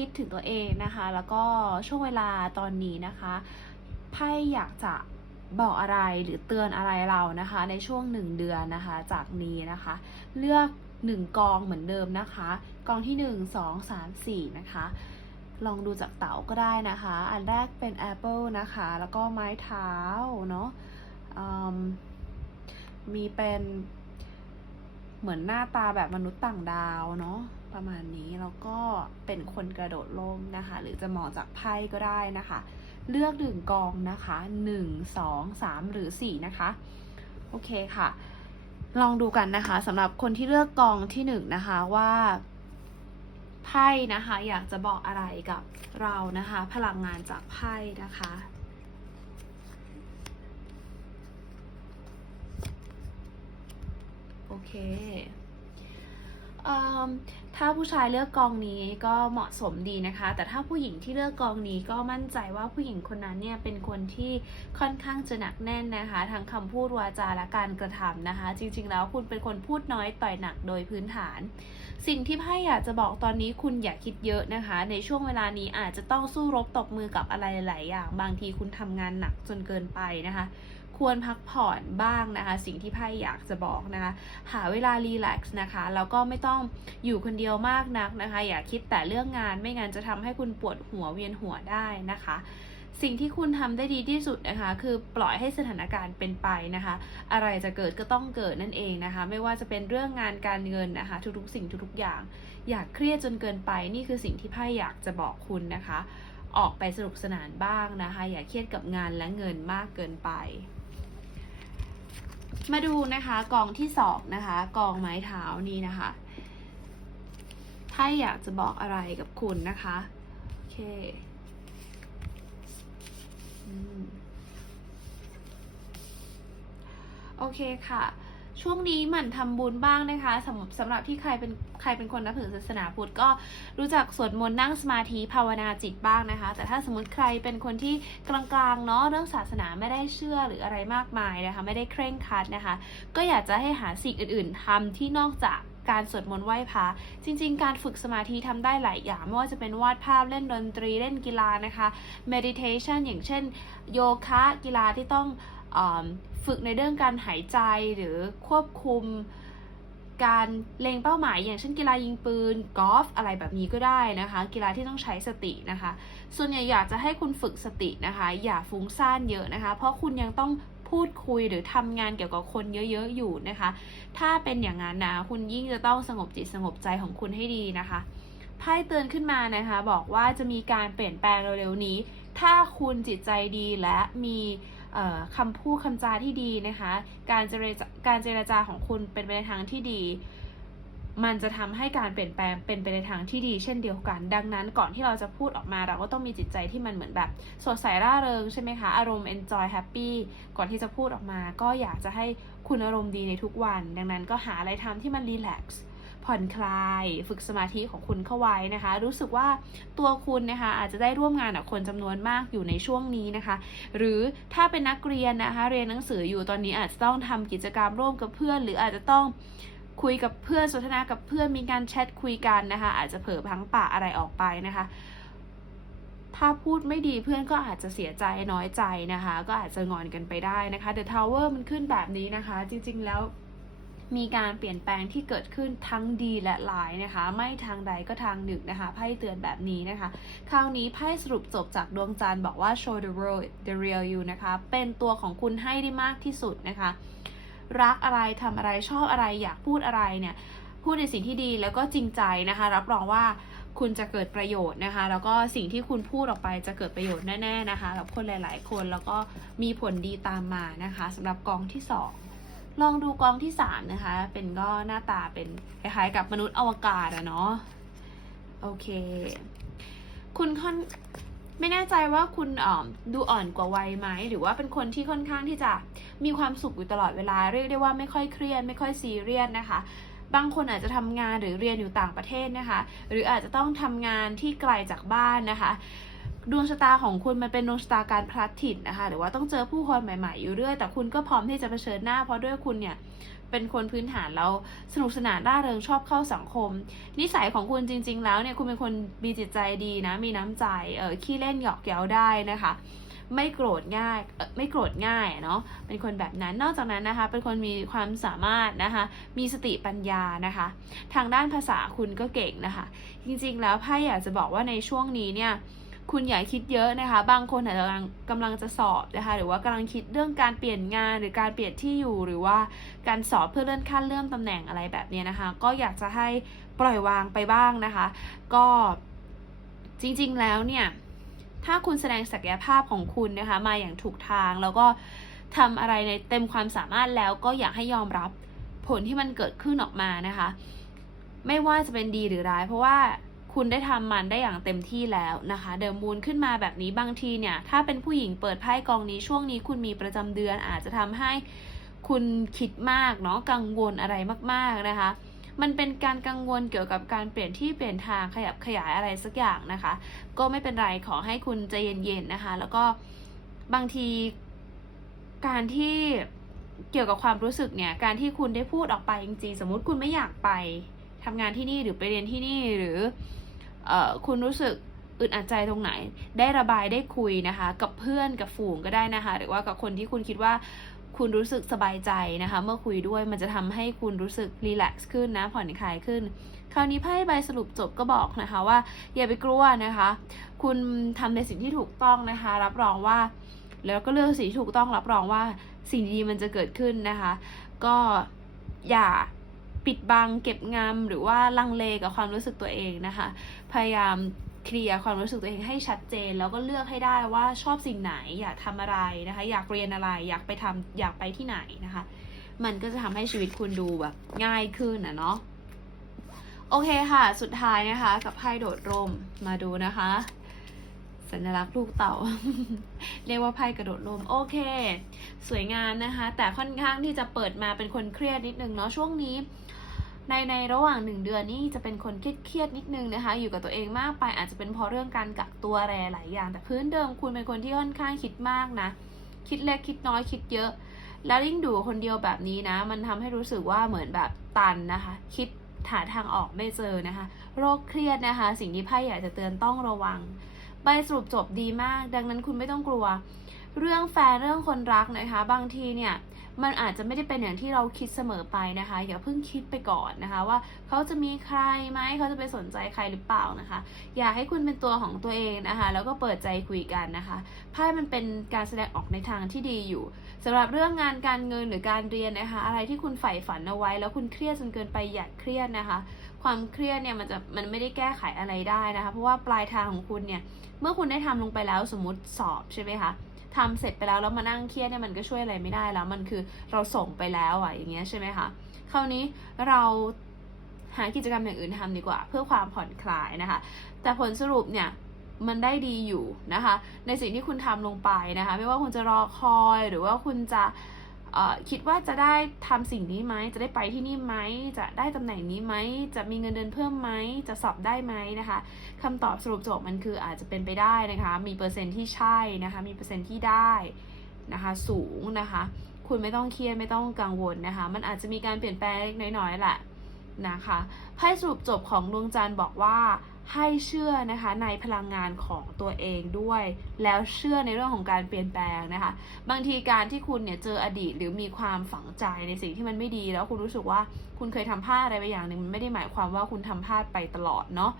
คิดถึงตัวเองนะคะ แล้วก็ช่วงเวลาตอนนี้นะคะไพ่อยากจะบอกอะไรหรือเตือนอะไรเรานะคะ ในช่วงหนึ่งเดือนนะคะ จากนี้นะคะ เลือกหนึ่งกองเหมือนเดิมนะคะ กองที่หนึ่งสองสามสี่นะคะ ลองดูจากเต๋าก็ได้นะคะ อันแรกเป็นแอปเปิลนะคะ แล้วก็ไม้เท้าเนาะมมีเป็นเหมือนหน้าตาแบบมนุษย์ต่างดาวเนาะ ประมาณนี้แล้วก็เป็นคนกระโดดร่มนะคะ หรือจะมองจากไพ่ก็ได้นะคะ เลือกหนึ่งกองนะคะหนึ่งสองสามหรือสี่นะคะ โอเคค่ะ ลองดูกันนะคะสำหรับคนที่เลือกกองที่หนึ่งนะคะว่าไพ่นะคะอยากจะบอกอะไรกับเรานะคะ พลังงานจากไพ่นะคะโอเค ถ้าผู้ชายเลือกกองนี้ก็เหมาะสมดีนะคะ แต่ถ้าผู้หญิงที่เลือกกองนี้ก็มั่นใจว่าผู้หญิงคนนั้นเนี่ยเป็นคนที่ค่อนข้างจะหนักแน่นนะคะ ทั้งคำพูดวาจาและการกระทำนะคะ จริงๆ แล้วคุณเป็นคนพูดน้อยต่อยหนักโดยพื้นฐาน สิ่งที่ไพ่อยากจะบอกตอนนี้คุณอย่าคิดเยอะนะคะ ในช่วงเวลานี้อาจจะต้องสู้รบตบมือกับอะไรหลายอย่าง บางทีคุณทำงานหนักจนเกินไปนะคะ ควรพักผ่อนบ้างนะคะ สิ่งที่ไพ่อยากจะบอกนะคะ หาเวลารีแลกซ์นะคะแล้วก็ไม่ต้องอยู่คนเดียวมากนักนะคะ อย่าคิดแต่เรื่องงานไม่งั้นจะทำให้คุณปวดหัวเวียนหัวได้นะคะสิ่งที่คุณทำได้ดีที่สุดนะคะ คือปล่อยให้สถานการณ์เป็นไปนะคะ อะไรจะเกิดก็ต้องเกิดนั่นเองนะคะ ไม่ว่าจะเป็นเรื่องงานการเงินนะคะ ทุกๆ สิ่งทุกๆอย่าง อย่าเครียดจนเกินไปนี่คือสิ่งที่ไพ่อยากจะบอกคุณนะคะ ออกไปสนุกสนานบ้างนะคะ อย่าเครียดกับงานและเงินมากเกินไป มาดูนะคะกองที่สองนะคะ กองไม้เท้านี้นะคะไพ่อยากจะบอกอะไรกับคุณนะคะโอเคโอเคค่ะ ช่วงนี้หมั่นทำบุญบ้างนะคะสำหรับสำหรับที่ใครเป็นใครเป็นคนนับถือศาสนาพุทธก็รู้จักสวดมนต์นั่งสมาธิภาวนาจิตบ้างนะคะ แต่ถ้าสมมติใครเป็นคนที่กลางๆเนาะเรื่องศาสนาไม่ได้เชื่อหรืออะไรมากมายนะคะไม่ได้เคร่งครัดนะคะ ก็อยากจะให้หาสิ่งอื่น ๆทำที่นอกจากการสวดมนต์ไหว้พระจริง ๆ การฝึกสมาธิทำได้หลายอย่างไม่ว่าจะเป็นวาดภาพเล่นดนตรีเล่นกีฬานะคะ meditation อย่างเช่น โยคะกีฬาที่ต้อง ฝึกในเรื่องการหายใจหรือควบคุมการเล็งเป้าหมาย อย่างเช่นกีฬายิงปืนกอล์ฟอะไรแบบนี้ก็ได้นะคะ กีฬาที่ต้องใช้สตินะคะ ส่วนใหญ่อยากจะให้คุณฝึกสตินะคะ อย่าฟุ้งซ่านเยอะนะคะ เพราะคุณยังต้องพูดคุยหรือทำงานเกี่ยวกับคนเยอะๆอยู่นะคะ ถ้าเป็นอย่างนั้นนะคุณยิ่งจะต้องสงบจิตสงบใจของคุณให้ดีนะคะไพ่เตือนขึ้นมานะคะ บอกว่าจะมีการเปลี่ยนแปลงเร็วๆนี้ ถ้าคุณจิตใจดีและมี คำพูดคำจาที่ดีนะคะ การเจรจาการเจรจาของคุณเป็นไปในทางที่ดี มันจะทำให้การเปลี่ยนแปลงเป็นไปในทางที่ดี เช่นเดียวกัน ดังนั้นก่อนที่เราจะพูดออกมาเราก็ต้องมีจิตใจที่มันเหมือนแบบสดใสร่าเริงใช่ไหมคะ อารมณ์ enjoy happy ก่อนที่จะพูดออกมา ก็อยากจะให้คุณอารมณ์ดีในทุกวัน ดังนั้นก็หาอะไรทำที่มัน relax ผ่อนคลาย ฝึกสมาธิของคุณเข้าไว้นะคะ รู้สึกว่าตัวคุณนะคะอาจจะได้ร่วมงานกับคนจำนวนมากอยู่ในช่วงนี้นะคะ หรือถ้าเป็นนักเรียนนะคะเรียนหนังสืออยู่ตอนนี้อาจจะต้องทำกิจกรรมร่วมกับเพื่อน หรืออาจจะต้องคุยกับเพื่อนสนทนากับเพื่อนมีการแชทคุยกันนะคะ อาจจะเผลอพังปากอะไรออกไปนะคะถ้าพูดไม่ดีเพื่อนก็อาจจะเสียใจน้อยใจนะคะ ก็อาจจะงอนกันไปได้นะคะ The Tower มันขึ้นแบบนี้นะคะ จริงๆแล้ว มีการเปลี่ยนแปลงที่เกิดขึ้นทั้งดีและร้ายนะคะ ไม่ทางใดก็ทางหนึ่งนะคะไพ่เตือนแบบนี้นะคะ คราวนี้ไพ่สรุปจบจากดวงจันทร์บอกว่า show the world the real you นะคะ เป็นตัวของคุณให้ได้มากที่สุดนะคะ รักอะไรทำอะไรชอบอะไรอยากพูดอะไรเนี่ยพูดในสิ่งที่ดีแล้วก็จริงใจนะคะ รับรองว่าคุณจะเกิดประโยชน์นะคะ แล้วก็สิ่งที่คุณพูดออกไปจะเกิดประโยชน์แน่ ๆนะคะกับคนหลาย ๆ คนแล้วก็มีผลดีตามมานะคะสำหรับกองที่สอง ลองดูกองที่สามนะคะ เป็นก็หน้าตาเป็นคล้ายๆกับมนุษย์อวกาศอะเนาะ โอเค คุณค่อนไม่แน่ใจว่าคุณอ่อดูอ่อนกว่าวัยไหม หรือว่าเป็นคนที่ค่อนข้างที่จะมีความสุขอยู่ตลอดเวลา เรียกได้ว่าไม่ค่อยเครียดไม่ค่อยซีเรียสนะคะบางคนอาจจะทำงานหรือเรียนอยู่ต่างประเทศนะคะ หรืออาจจะต้องทำงานที่ไกลจากบ้านนะคะ ดวงชะตาของคุณมันเป็นดวงชะตาการพลัดถิ่นนะคะ หรือว่าต้องเจอผู้คนใหม่ๆ อยู่เรื่อย แต่คุณก็พร้อมที่จะเผชิญหน้า เพราะด้วยคุณเนี่ยเป็นคนพื้นฐานแล้วสนุกสนานร่าเริงชอบเข้าสังคม นิสัยของคุณจริง ๆ แล้วเนี่ยคุณเป็นคนมีจิตใจดีนะ มีน้ำใจเออขี้เล่นหยอกเย้าได้นะคะ ไม่โกรธง่ายไม่โกรธง่ายเนาะเป็นคนแบบนั้นนอกจากนั้นนะคะ เป็นคนมีความสามารถนะคะ มีสติปัญญานะคะ ทางด้านภาษาคุณก็เก่งนะคะ จริงๆ แล้วไพ่อยากจะบอกว่าในช่วงนี้เนี่ย คุณอย่าคิดเยอะนะคะ บางคนอาจจะกำลังกำลังจะสอบนะคะ หรือว่ากำลังคิดเรื่องการเปลี่ยนงานหรือการเปลี่ยนที่อยู่ หรือว่าการสอบเพื่อเลื่อนขั้นเลื่อนตำแหน่งอะไรแบบนี้นะคะ ก็อยากจะให้ปล่อยวางไปบ้างนะคะ ก็จริงๆแล้วเนี่ย ถ้าคุณแสดงศักยภาพของคุณนะคะ มาอย่างถูกทางแล้วก็ทำอะไรในเต็มความสามารถแล้วก็อยากให้ยอมรับผลที่มันเกิดขึ้นออกมานะคะ ไม่ว่าจะเป็นดีหรือร้าย เพราะว่า คุณได้ทำมันได้อย่างเต็มที่แล้วนะคะ เดิมมูลขึ้นมาแบบนี้บางทีเนี่ย ถ้าเป็นผู้หญิงเปิดไพ่กองนี้ช่วงนี้คุณมีประจำเดือนอาจจะทำให้คุณคิดมากเนาะกังวลอะไรมากๆนะคะ มันเป็นการกังวลเกี่ยวกับการเปลี่ยนที่เปลี่ยนทางขยับขยายอะไรสักอย่างนะคะ ก็ไม่เป็นไรขอให้คุณใจเย็นๆนะคะ แล้วก็บางทีการที่เกี่ยวกับความรู้สึกเนี่ย การที่คุณได้พูดออกไปจริงๆ สมมุติคุณไม่อยากไปทำงานที่นี่หรือไปเรียนที่นี่หรือ คุณรู้สึกอึดอัดใจตรงไหน ได้ระบายได้คุยนะคะ กับเพื่อนกับฝูงก็ได้นะคะ หรือว่ากับคนที่คุณคิดว่าคุณรู้สึกสบายใจนะคะ เมื่อคุยด้วยมันจะทำให้คุณรู้สึกรีแลกซ์ขึ้นนะ ผ่อนคลายขึ้น คราวนี้ไพ่ใบสรุปจบก็บอกนะคะว่า อย่าไปกลัวนะคะ คุณทำในสิ่งที่ถูกต้องนะคะ รับรองว่า แล้วก็เลือกสิ่งที่ถูกต้องรับรองว่าสิ่งดีมันจะเกิดขึ้นนะคะ ก็อย่า ปิดบังเก็บงำหรือว่าลังเลกับความรู้สึกตัวเองนะคะ พยายามเคลียร์ความรู้สึกตัวเองให้ชัดเจน แล้วก็เลือกให้ได้ว่าชอบสิ่งไหนอยากทำอะไรนะคะ อยากเรียนอะไรอยากไปทำอยากไปที่ไหนนะคะ มันก็จะทำให้ชีวิตคุณดูแบบง่ายขึ้นนะเนาะโอเคค่ะ สุดท้ายนะคะ กับไพ่โดดร่มมาดูนะคะ สัญลักษณ์ลูกเต่า เรียกว่าไพ่กระโดดร่มโอเค สวยงามนะคะ แต่ค่อนข้างที่จะเปิดมาเป็นคนเครียดนิดนึงเนาะช่วงนี้ ในในระหว่างหนึ่งเดือนนี่จะเป็นคนเครียดๆนิดนึงนะคะ อยู่กับตัวเองมากไปอาจจะเป็นเพราะเรื่องการกักตัวอะไรหลายอย่าง แต่พื้นเดิมคุณเป็นคนที่ค่อนข้างคิดมากนะ คิดเล็กคิดน้อยคิดเยอะ แล้วยิ่งดูคนเดียวแบบนี้นะ มันทำให้รู้สึกว่าเหมือนแบบตันนะคะ คิดหาทางออกไม่เจอนะคะ โรคเครียดนะคะ สิ่งที่ไพ่อยากจะเตือนต้องระวัง ใบสรุปจบดีมาก ดังนั้นคุณไม่ต้องกลัว เรื่องแฟนเรื่องคนรักนะคะ บางทีเนี่ยมันอาจจะไม่ได้เป็นอย่างที่เราคิดเสมอไปนะคะ อย่าเพิ่งคิดไปก่อนนะคะ ว่าเขาจะมีใครไหมเขาจะไปสนใจใครหรือเปล่านะคะ อยากให้คุณเป็นตัวของตัวเองนะคะ แล้วก็เปิดใจคุยกันนะคะไพ่มันเป็นการแสดงออกในทางที่ดีอยู่สำหรับเรื่องงานการเงินหรือการเรียนนะคะ อะไรที่คุณใฝ่ฝันเอาไว้ แล้วคุณเครียดจนเกินไปอย่าเครียดนะคะ ความเครียดเนี่ยมันจะมันไม่ได้แก้ไขอะไรได้นะคะ เพราะว่าปลายทางของคุณเนี่ย เมื่อคุณได้ทำลงไปแล้วสมมติสอบใช่ไหมคะทำเสร็จไปแล้วแล้วมานั่งเครียดเนี่ยมันก็ช่วยอะไรไม่ได้แล้ว มันคือเราส่งไปแล้วอะอย่างเงี้ยใช่ไหมคะคราวนี้เราหากิจกรรมอย่างอื่นทำดีกว่า เพื่อความผ่อนคลายนะคะ แต่ผลสรุปเนี่ยมันได้ดีอยู่นะคะ ในสิ่งที่คุณทำลงไปนะคะ ไม่ว่าคุณจะรอคอยหรือว่าคุณจะ คิดว่าจะได้ทำสิ่งนี้ไหม จะได้ไปที่นี่ไหม จะได้ตำแหน่งนี้ไหม จะมีเงินเดือนเพิ่มไหม จะสอบได้ไหมนะคะคำตอบสรุปจบมันคืออาจจะเป็นไปได้นะคะ มีเปอร์เซ็นที่ใช่นะคะ มีเปอร์เซ็นที่ได้นะคะสูงนะคะ คุณไม่ต้องเครียดไม่ต้องกังวลนะคะ มันอาจจะมีการเปลี่ยนแปลงเล็กน้อยๆแหละนะคะไพ่สรุปจบของดวงจันทร์บอกว่า ให้เชื่อนะคะในพลังงานของตัวเองด้วย แล้วเชื่อในเรื่องของการเปลี่ยนแปลงนะคะ บางทีการที่คุณเนี่ยเจออดีตหรือมีความฝังใจในสิ่งที่มันไม่ดี แล้วคุณรู้สึกว่าคุณเคยทำพลาดอะไรไปอย่างหนึ่งมันไม่ได้หมายความว่าคุณทำพลาดไปตลอดเนาะ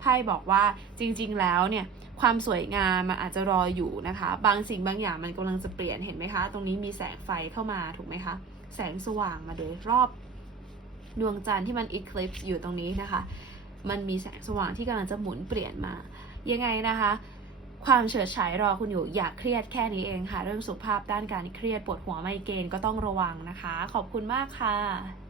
ไพ่บอกว่าจริง ๆ แล้วเนี่ยความสวยงามมันอาจจะรออยู่นะคะ บางสิ่งบางอย่างมันกำลังจะเปลี่ยนเห็นไหมคะ ตรงนี้มีแสงไฟเข้ามาถูกไหมคะ แสงสว่างมาโดยรอบดวงจันทร์ที่มัน eclipse อยู่ตรงนี้นะคะ มันมีแสงสว่างที่กำลังจะหมุนเปลี่ยนมา ยังไงนะคะความเฉิดฉายรอคุณอยู่อย่าเครียดแค่นี้เองค่ะ เรื่องสุขภาพด้านการเครียดปวดหัวไมเกรนก็ต้องระวังนะคะ ขอบคุณมากค่ะ